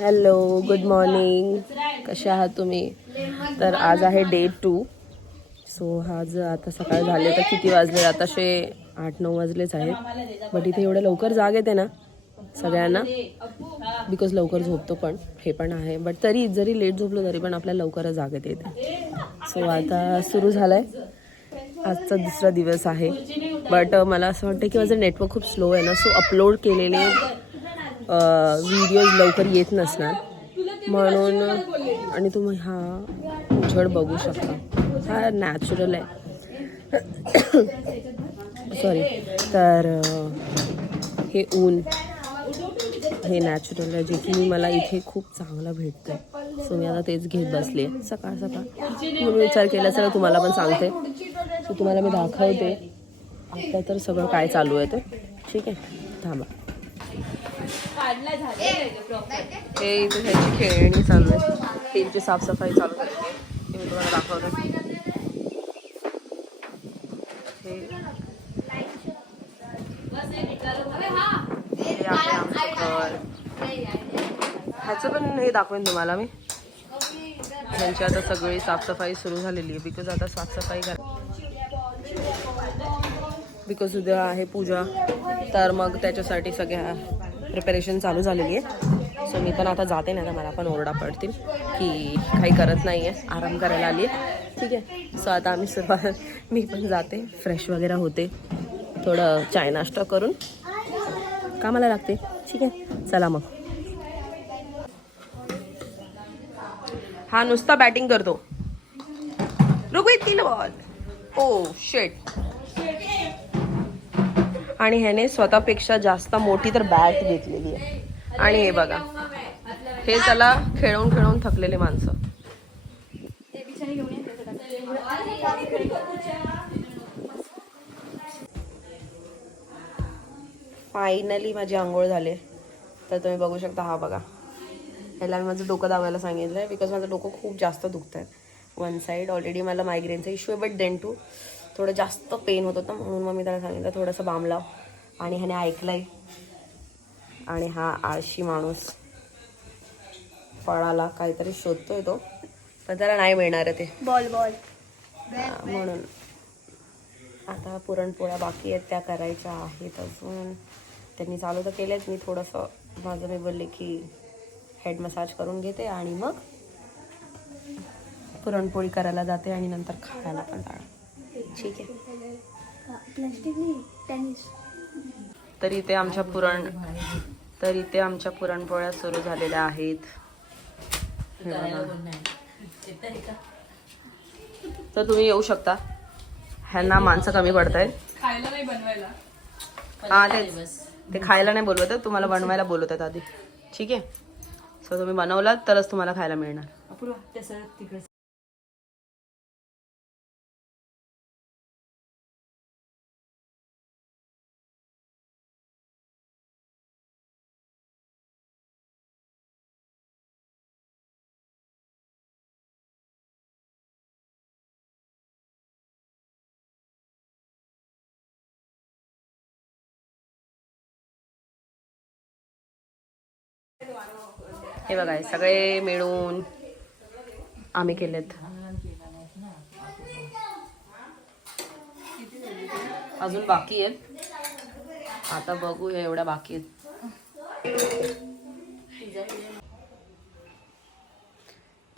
Hello, good morning. कसे आहात तुम्ही? तर आज आहे डे 2. सो आज आता सकाळ झाले तर किती वाजले? आताशे 8-9 वाजलेच आहेत. बट इथे एवढं लवकर जाग येते ना सगळ्यांना, बिकॉज लवकर झोपतो पण, हे पण आहे. बट तरी जरी लेट झोपलो तरी पण आपल्याला लवकरच जाग येते इथे. सो आता सुरू झालं आहे, आजचा दुसरा दिवस आहे. बट मला असं वाटतं की माझं नेटवर्क खूप स्लो आहे ना, सो अपलोड केलेले व्हिडिओज लवकर येत नसणार म्हणून. आणि तुम्ही हा उजेड बघू शकता, हा नॅचरल आहे. सॉरी. तर हे ऊन, हे नॅचरल आहे, जे की मला इथे खूप चांगलं भेटतं. सो मी आता तेच घेत बसले सकाळ सकाळ. मी विचार केला चला तुम्हाला पण सांगते. सो तुम्हाला मी दाखवते आता तर सगळं काय चालू आहे ते. ठीक आहे, थांबा. हे इथे ह्याची खेळणी चालू आहे, त्यांची साफसफाई चालू झाली आहे, ते मी तुम्हाला दाखवलं. हे आहे आमचं घर. ह्याचं पण हे दाखवेन तुम्हाला मी. ह्यांची आता सगळी साफसफाई सुरू झालेली आहे, बिकॉज आता साफसफाई बिकॉज उद्या आहे पूजा, तर मग त्याच्यासाठी सगळ्या प्रिपरेशन चालू झालेली आहे. सो मी पण आता जाते, नाही तर मला पण ओरडा पडतील की काही करत नाही आहे, आराम करायला आली आहे. ठीक आहे. सो आता आम्ही मी पण जाते, फ्रेश वगैरे होते, थोडं चाय नाश्ता करून कामाला लागते. ठीक आहे, चला मग. हा नुसता बॅटिंग करतो. ऋग्वेद 3 बॉल. ओ शेट. आणि ह्याने स्वतःपेक्षा जास्त मोठी तर बॅट घेतलेली आहे. आणि हे बघा, हे त्याला खेळून खेळून थकलेले माणसं. फायनली माझी आंघोळ झाले, तर तुम्ही बघू शकता. हा बघा, ह्याला मी माझं डोकं दाबायला सांगितलं आहे, बिकॉज माझं डोकं खूप जास्त दुखतं आहे वन साईड. ऑलरेडी मला मायग्रेनचा इश्यू आहे, बट देन टू थोडं जास्त पेन होत होतं, म्हणून मग मी त्याला सांगितलं थोडंसं बाम लाव. आणि ह्याने ऐकलंय. आणि हा आळशी माणूस फळाला काहीतरी शोधतोय तो, पण त्याला नाही मिळणार आहे ते बॉल. म्हणून आता पुरणपोळ्या बाकी आहेत, त्या करायच्या आहेत अजून. त्यांनी चालू तर केलेत, मी थोडंसं माझं मी बोलले की हेड मसाज करून घेते आणि मग पुरणपोळी करायला जाते आणि नंतर खायला पण जाणार. ठीक आहे. तर इथे आमच्या पुरणपोळ्या सुरू झालेल्या आहेत. तर तुम्ही येऊ शकता. ह्यांना माणसं कमी पडत आहेत, खायला नाही बनवायला. हा ते खायला नाही बोलवत आहेत, तुम्हाला बनवायला बोलवत आहेत आधी. ठीक आहे. सो तुम्ही बनवलात तरच तुम्हाला खायला मिळणार. हे बघा, सगळे मिळून आम्ही केलेत. अजून बाकी आहेत, आता बघू. एवढ्या बाकी आहेत.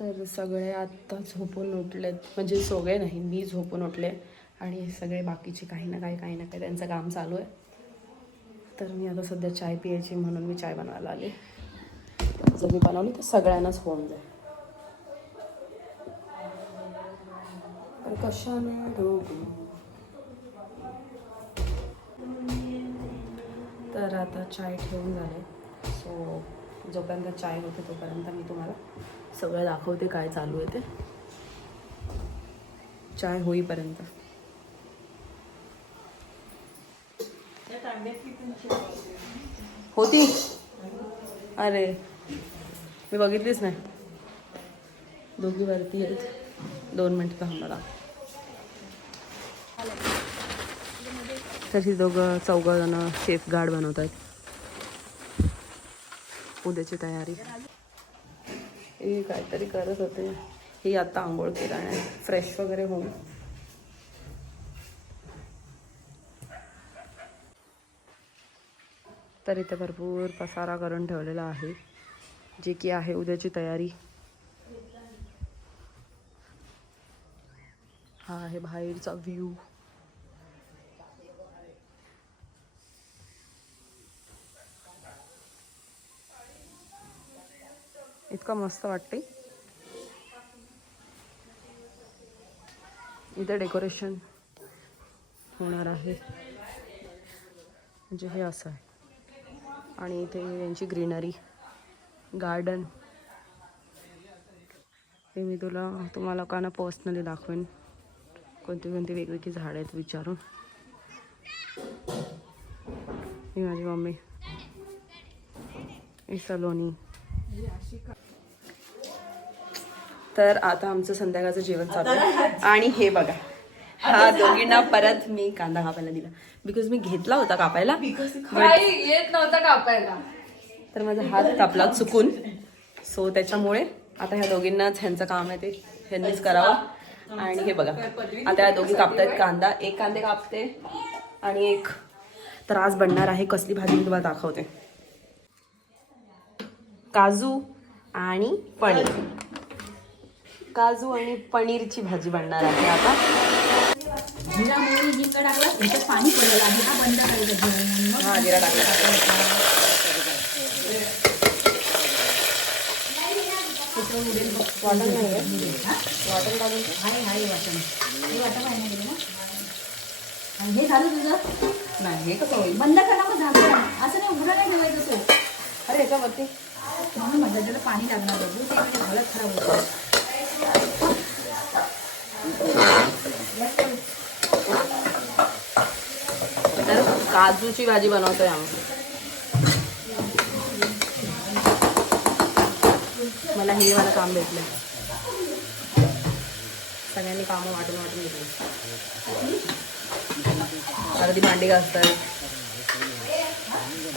तर सगळे आत्ता झोपून उठलेत, म्हणजे सगळे नाही, मी झोपून उठले. आणि सगळे बाकीचे काही ना काही त्यांचं काम चालू आहे. तर मी आता सध्या चाय पियायची, म्हणून मी चाय बनवायला आले. जर मी बनवली तर सगळ्यांनाच होऊन जाईल. पण कशाने तर आता चाय ठेवून झाले. सो जोपर्यंत चाय होते तोपर्यंत मी तुम्हाला सगळं दाखवते काय चालू आहे ते, चाय होईपर्यंत. होती? अरे मी बघितलीच नाही. दोघी वरती आहेत. 2 मिनिट थांबा. तर ही चौघं जण सेफ गार्ड बनवत आहेत. उद्याची तयारी. हे काहीतरी करत होते. ही आता आंघोळ केला नाही, फ्रेश वगैरे होऊन. तर इथे भरपूर पसारा करून ठेवलेला आहे, जे की आहे उद्याची तयारी. हा आहे बाहेरचा व्ह्यू. इतका मस्त वाटते. इथे डेकोरेशन होणार आहे, म्हणजे हे असं आहे. आणि इथे यांची ग्रीनरी गार्डन. ते मी तुम्हाला का ना पर्सनली दाखवेन, कोणती कोणती वेगवेगळी झाडं आहेत विचारून. ही माझी मम्मी, ही सलोनी. तर आता आमचं संध्याकाळचं जेवण चालू आहे. आणि हे बघा, हा दोघींना परत मी कांदा कापायला दिला, बिकॉज मी घेतला होता कापायला, येत नव्हता कापायला, तर माझा हात कापला चुकून. सो त्याच्यामुळे आता ह्या दोघींनाच ह्यांचं काम आहे ते ह्यांनीच करावं. आणि हे बघा, आता ह्या दोघी कापतायत कांदा. एक कांदे कापते आणि एक. तर आज बनणार आहे कसली भाजी मी तुम्हाला दाखवते. काजू आणि पनीर. काजू आणि पनीरची भाजी बनणार आहे आता. पाणी पडेल आधी, हा बंद करायचा. हा जिरा टाकला. वाटण नाही आहे, वाटण काढून हाय वाटण. हे वाटण आहे ना गेलं ना. आणि हे झालं तुझं? नाही. हे कसं होईल? बंद करा मग झाकण. असं नाही, उघडं नाही ठेवायचं तो. अरे ह्याच्यावरती म्हणून म्हटलं त्याला पाणी लागणार बघू, ते हालत खराब होतं. तर काजूची भाजी बनवतोय आम्ही. मला हे मला काम भेटलं. सगळ्यांनी कामं वाटून वाटून घेतली. अर्धी भांडी घासतात,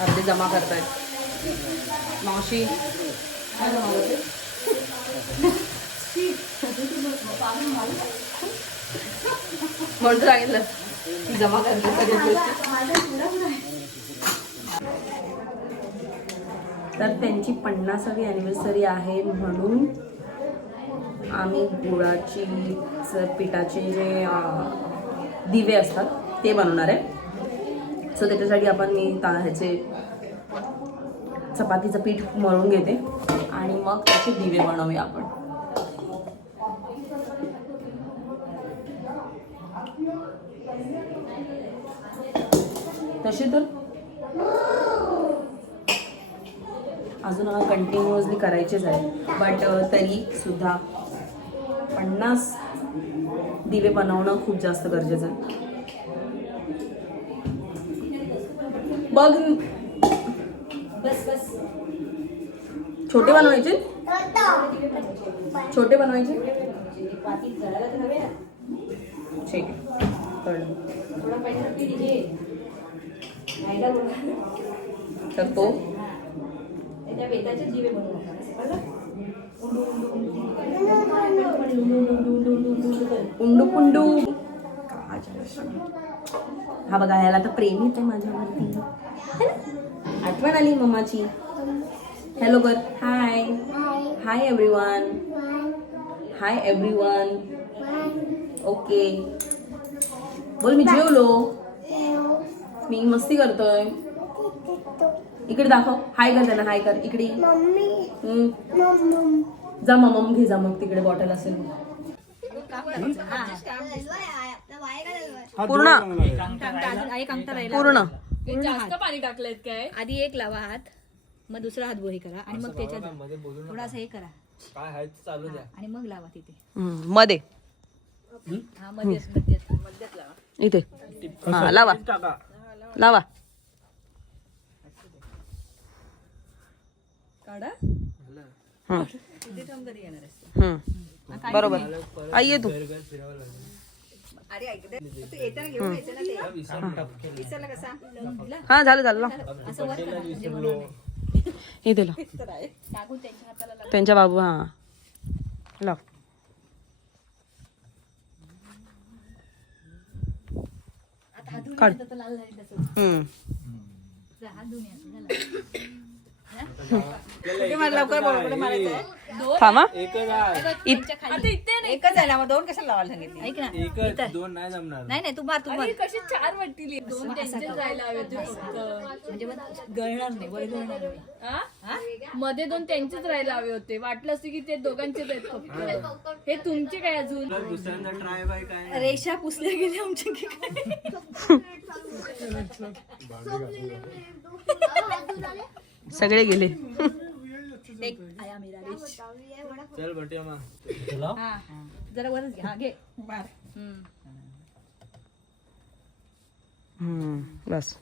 अर्धी जमा करतात. मावशी म्हणून सांगितलं ती जमा करते सगळ्या गोष्टी. तर त्यांची 50वी ॲनिव्हर्सरी आहे म्हणून आम्ही गुळाची पिठाचे जे दिवे असतात ते बनवणार आहे. सो त्याच्यासाठी आपण मी ह्याचे चपातीचं पीठ मळून घेते आणि मग त्याचे दिवे बनवूया आपण. तसे तर अजून कंटिन्युअसली करायचेच आहे, बट तरी सुद्धा 50 दिवे बनवणं खूप जास्त गरजेचं आहे. बघ, बस छोटे बनवायचे, छोटे बनवायचे. ठीक आहे, कळलं. तर तो जीवे बनवू. उंडू पुंडू. हा बघा, ह्याला तर प्रेम येते माझ्यावरती. आठवण आली मम्माची. हॅलो कर. Hi hi everyone. Hi everyone. Okay बोल. मी जेवलो. मी मस्ती करतोय. इकडे दाखव. हाय कर त्यांना. हाय कर इकडे. जा मम्म घे जा, मग तिकडे बॉटल असेल. पूर्ण पूर्ण जास्त पाणी टाकलंय काय? आधी एक लावा हात, मग दुसरा हात बोही करा आणि मग त्याच्यात थोडासा हे करा. काय आहे चालू द्या आणि मग लावा तिथे मध्ये. हा मध्यात लावा इथे. हा लावा लावा. काढा. बरोबर. आई ये तू. अरे येताना घेऊन यायचं ना ते. विसरला कसा? हा झालं झालं. असं वर करा. हे दिला टाकून त्यांच्या हाताला लाव. त्यांच्या बाबू हा लाव. आता हात धुवून काढ. येतं तर लाल झाली तसं. हम्म. जा, हात धुवून या. झालं. कुठे मार लवकर बोल, कुठे मारायचं आहे? दोन थांबा त्यांच्या खाली. आता इथे नाही. एकच आहे ना मग दोन कशाला लावायला सांगितली? ऐक ना एकच दोन नाही जमणार. नाही तू मार आणि कशी चार वाटतील दोन त्यांचे जायला हवे होते फक्त. म्हणजे मग गळणार नाही वर गळणार नाही. हा? मध्ये दोन त्यांचेच राहायला हवे होते. वाटलं असतं की ते दोघांचेच आहेत फक्त. हे तुमचे काय अजून? तर दुसऱ्यांदा ट्राय बाय काय रेषा पुसल्या गेल्या आमच्या की काय? सगळे गेले. एक आया मेरा रेश. चल बटे मग हा जरा वरच घे. हा घे मार. बस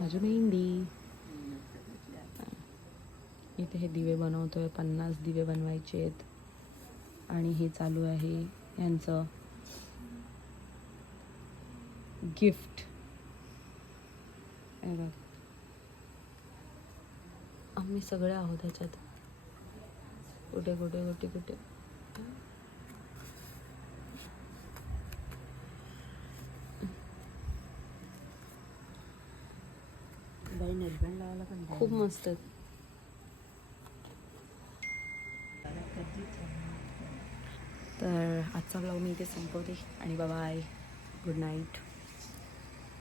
माझी मेहंदी. इथे हे दिवे बनवतोय. 50 दिवे बनवायचे आहेत. आणि हे चालू आहे यांचं गिफ्ट. आम्ही सगळे आहोत ह्याच्यात. कुठे कुठे कुठे कुठे खूप मस्त आहेत. तर आजचा ब्लॉग मी इथे संपवते आणि बाय, गुड नाईट.